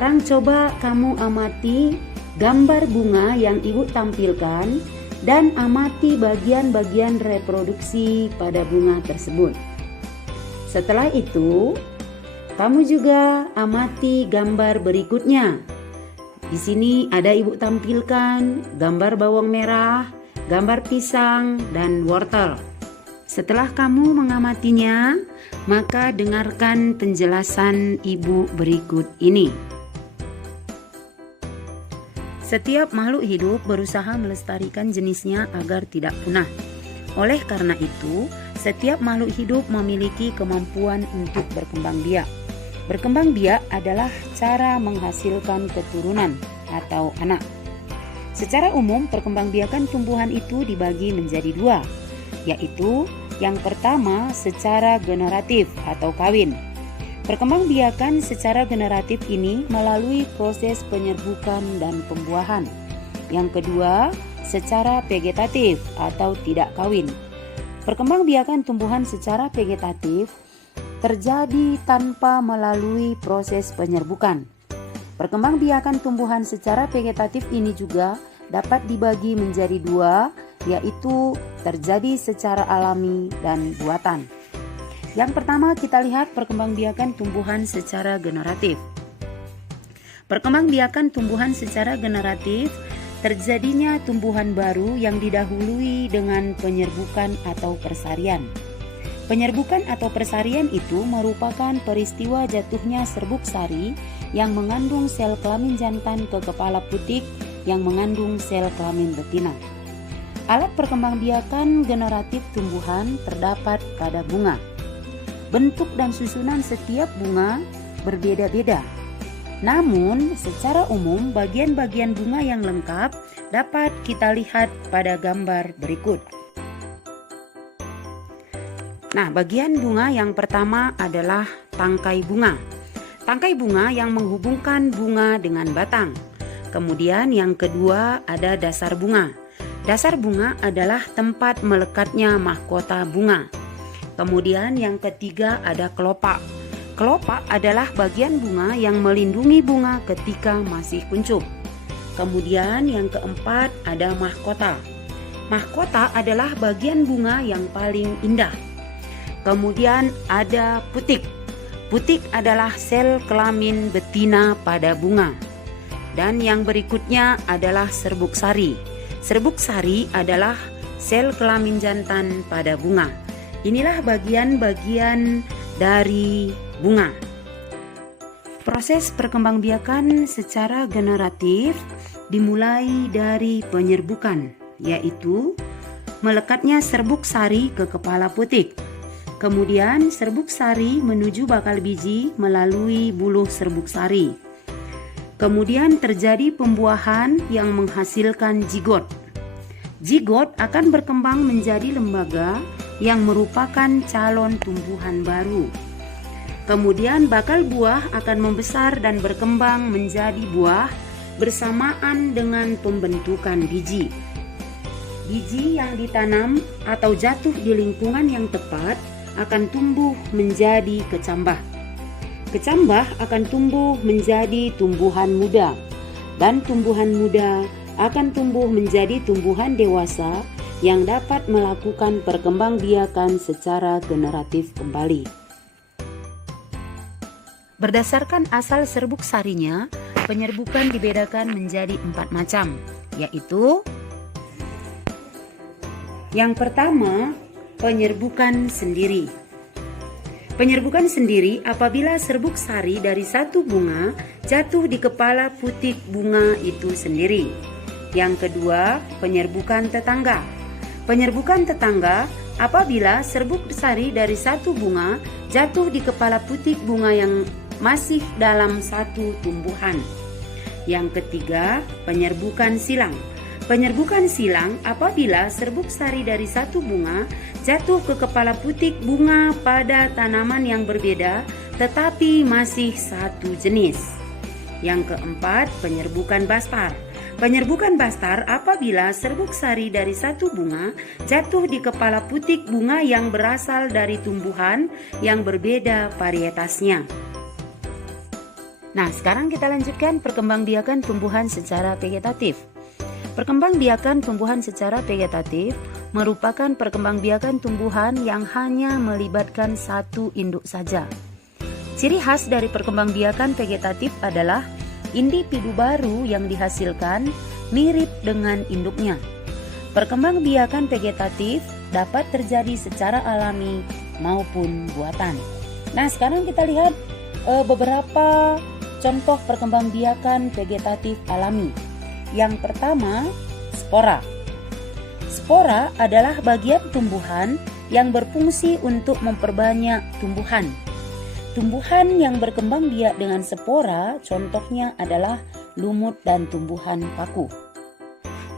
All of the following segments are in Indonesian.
Sekarang coba kamu amati gambar bunga yang ibu tampilkan dan amati bagian-bagian reproduksi pada bunga tersebut. Setelah itu, kamu juga amati gambar berikutnya. Di sini ada ibu tampilkan gambar bawang merah, gambar pisang, dan wortel. Setelah kamu mengamatinya, maka dengarkan penjelasan ibu berikut ini. Setiap makhluk hidup berusaha melestarikan jenisnya agar tidak punah. Oleh karena itu, setiap makhluk hidup memiliki kemampuan untuk berkembang biak. Berkembang biak adalah cara menghasilkan keturunan atau anak. Secara umum, perkembangbiakan tumbuhan itu dibagi menjadi dua, yaitu yang pertama secara generatif atau kawin. Perkembangbiakan secara generatif ini melalui proses penyerbukan dan pembuahan. Yang kedua, secara vegetatif atau tidak kawin. Perkembangbiakan tumbuhan secara vegetatif terjadi tanpa melalui proses penyerbukan. Perkembangbiakan tumbuhan secara vegetatif ini juga dapat dibagi menjadi dua, yaitu terjadi secara alami dan buatan. Yang pertama, kita lihat perkembangbiakan tumbuhan secara generatif. Perkembangbiakan tumbuhan secara generatif terjadinya tumbuhan baru yang didahului dengan penyerbukan atau persarian. Penyerbukan atau persarian itu merupakan peristiwa jatuhnya serbuk sari yang mengandung sel kelamin jantan ke kepala putik yang mengandung sel kelamin betina. Alat perkembangbiakan generatif tumbuhan terdapat pada bunga. Bentuk dan susunan setiap bunga berbeda-beda. Namun, secara umum bagian-bagian bunga yang lengkap dapat kita lihat pada gambar berikut. Nah, bagian bunga yang pertama adalah tangkai bunga. Tangkai bunga yang menghubungkan bunga dengan batang. Kemudian yang kedua ada dasar bunga. Dasar bunga adalah tempat melekatnya mahkota bunga. Kemudian yang ketiga ada kelopak. Kelopak adalah bagian bunga yang melindungi bunga ketika masih kuncup. Kemudian yang keempat ada mahkota. Mahkota adalah bagian bunga yang paling indah. Kemudian ada putik. Putik adalah sel kelamin betina pada bunga. Dan yang berikutnya adalah serbuk sari. Serbuk sari adalah sel kelamin jantan pada bunga. Inilah bagian-bagian dari bunga. Proses perkembangbiakan secara generatif dimulai dari penyerbukan, yaitu melekatnya serbuk sari ke kepala putik. Kemudian serbuk sari menuju bakal biji melalui buluh serbuk sari. Kemudian terjadi pembuahan yang menghasilkan zigot. Zigot akan berkembang menjadi lembaga yang merupakan calon tumbuhan baru. Kemudian bakal buah akan membesar dan berkembang menjadi buah bersamaan dengan pembentukan biji. Biji yang ditanam atau jatuh di lingkungan yang tepat akan tumbuh menjadi kecambah. Kecambah akan tumbuh menjadi tumbuhan muda, dan tumbuhan muda akan tumbuh menjadi tumbuhan dewasa yang dapat melakukan perkembangbiakan secara generatif kembali. Berdasarkan asal serbuk sarinya, penyerbukan dibedakan menjadi 4 macam, yaitu yang pertama, penyerbukan sendiri. Penyerbukan sendiri apabila serbuk sari dari satu bunga jatuh di kepala putik bunga itu sendiri. Yang kedua, penyerbukan tetangga. Penyerbukan tetangga apabila serbuk sari dari satu bunga jatuh di kepala putik bunga yang masih dalam satu tumbuhan. Yang ketiga, penyerbukan silang. Penyerbukan silang apabila serbuk sari dari satu bunga jatuh ke kepala putik bunga pada tanaman yang berbeda tetapi masih satu jenis. Yang keempat, penyerbukan bastar. Penyerbukan bastar apabila serbuk sari dari satu bunga jatuh di kepala putik bunga yang berasal dari tumbuhan yang berbeda varietasnya. Nah, sekarang kita lanjutkan perkembangbiakan tumbuhan secara vegetatif. Perkembangbiakan tumbuhan secara vegetatif merupakan perkembangbiakan tumbuhan yang hanya melibatkan satu induk saja. Ciri khas dari perkembangbiakan vegetatif adalah individu baru yang dihasilkan mirip dengan induknya. Perkembangbiakan vegetatif dapat terjadi secara alami maupun buatan. Nah, sekarang kita lihat beberapa contoh perkembangbiakan vegetatif alami. Yang pertama, spora. Spora adalah bagian tumbuhan yang berfungsi untuk memperbanyak tumbuhan. Tumbuhan yang berkembang biak dengan spora contohnya adalah lumut dan tumbuhan paku.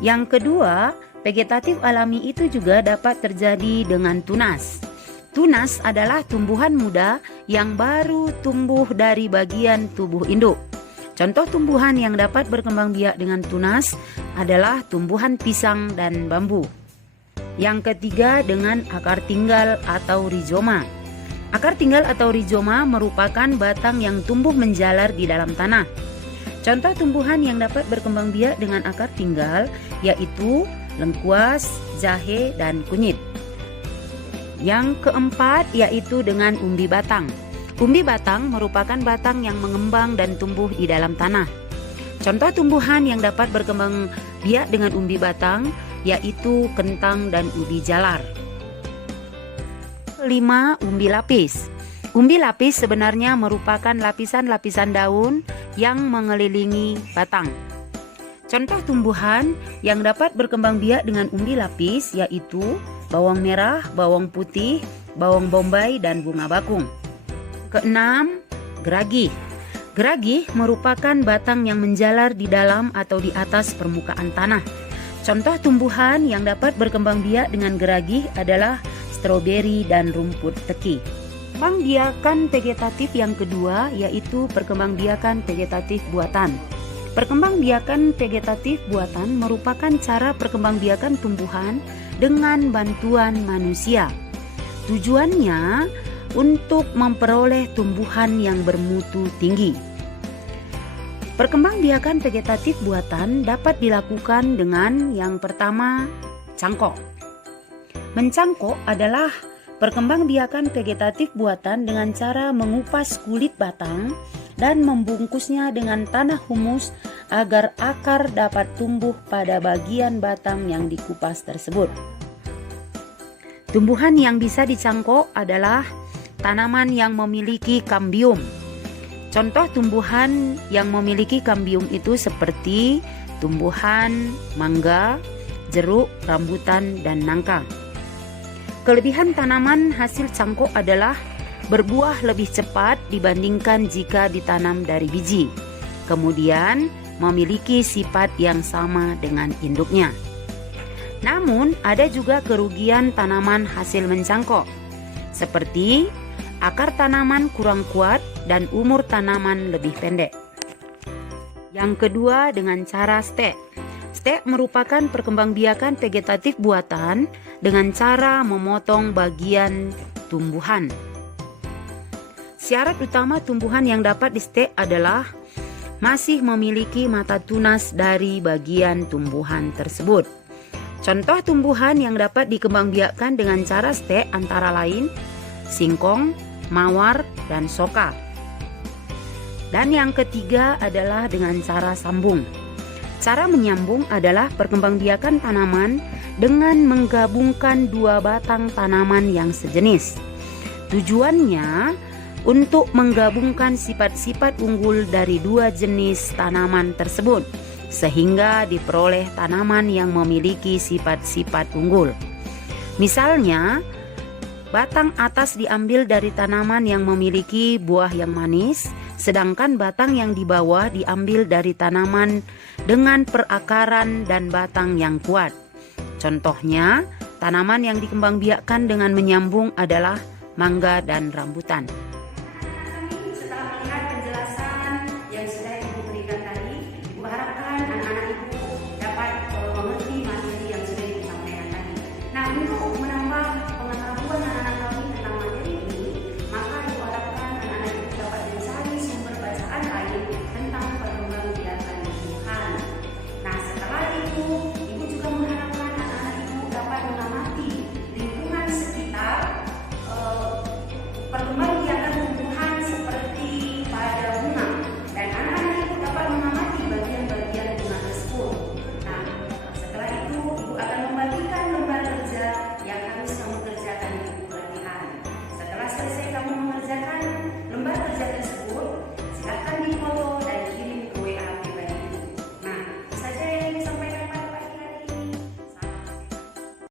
Yang kedua, vegetatif alami itu juga dapat terjadi dengan tunas. Tunas adalah tumbuhan muda yang baru tumbuh dari bagian tubuh induk. Contoh tumbuhan yang dapat berkembang biak dengan tunas adalah tumbuhan pisang dan bambu. Yang ketiga, dengan akar tinggal atau rizoma. Akar tinggal atau rizoma merupakan batang yang tumbuh menjalar di dalam tanah. Contoh tumbuhan yang dapat berkembang biak dengan akar tinggal yaitu lengkuas, jahe, dan kunyit. Yang keempat yaitu dengan umbi batang. Umbi batang merupakan batang yang mengembang dan tumbuh di dalam tanah. Contoh tumbuhan yang dapat berkembang biak dengan umbi batang yaitu kentang dan ubi jalar. 5. Umbi lapis. Umbi lapis sebenarnya merupakan lapisan-lapisan daun yang mengelilingi batang. Contoh tumbuhan yang dapat berkembang biak dengan umbi lapis yaitu bawang merah, bawang putih, bawang bombay, dan bunga bakung. Keenam, geragih. Geragih merupakan batang yang menjalar di dalam atau di atas permukaan tanah. Contoh tumbuhan yang dapat berkembang biak dengan geragih adalah stroberi dan rumput teki. Perkembangbiakan vegetatif yang kedua yaitu perkembangbiakan vegetatif buatan. Perkembangbiakan vegetatif buatan merupakan cara perkembangbiakan tumbuhan dengan bantuan manusia. Tujuannya untuk memperoleh tumbuhan yang bermutu tinggi. Perkembangbiakan vegetatif buatan dapat dilakukan dengan yang pertama, cangkok. Mencangkok adalah perkembangbiakan vegetatif buatan dengan cara mengupas kulit batang dan membungkusnya dengan tanah humus agar akar dapat tumbuh pada bagian batang yang dikupas tersebut. Tumbuhan yang bisa dicangkok adalah tanaman yang memiliki kambium. Contoh tumbuhan yang memiliki kambium itu seperti tumbuhan mangga, jeruk, rambutan, dan nangka. Kelebihan tanaman hasil cangkok adalah berbuah lebih cepat dibandingkan jika ditanam dari biji. Kemudian memiliki sifat yang sama dengan induknya. Namun ada juga kerugian tanaman hasil mencangkok, seperti akar tanaman kurang kuat dan umur tanaman lebih pendek. Yang kedua, dengan cara stek. Stek merupakan perkembangbiakan vegetatif buatan dengan cara memotong bagian tumbuhan. Syarat utama tumbuhan yang dapat di stek adalah masih memiliki mata tunas dari bagian tumbuhan tersebut. Contoh tumbuhan yang dapat dikembangbiakkan dengan cara stek antara lain singkong, mawar, dan soka. Dan yang ketiga adalah dengan cara sambung. Cara menyambung adalah perkembangbiakan tanaman dengan menggabungkan dua batang tanaman yang sejenis. Tujuannya untuk menggabungkan sifat-sifat unggul dari dua jenis tanaman tersebut, sehingga diperoleh tanaman yang memiliki sifat-sifat unggul. Misalnya, batang atas diambil dari tanaman yang memiliki buah yang manis, sedangkan batang yang di bawah diambil dari tanaman dengan perakaran dan batang yang kuat. Contohnya, tanaman yang dikembangbiakkan dengan menyambung adalah mangga dan rambutan.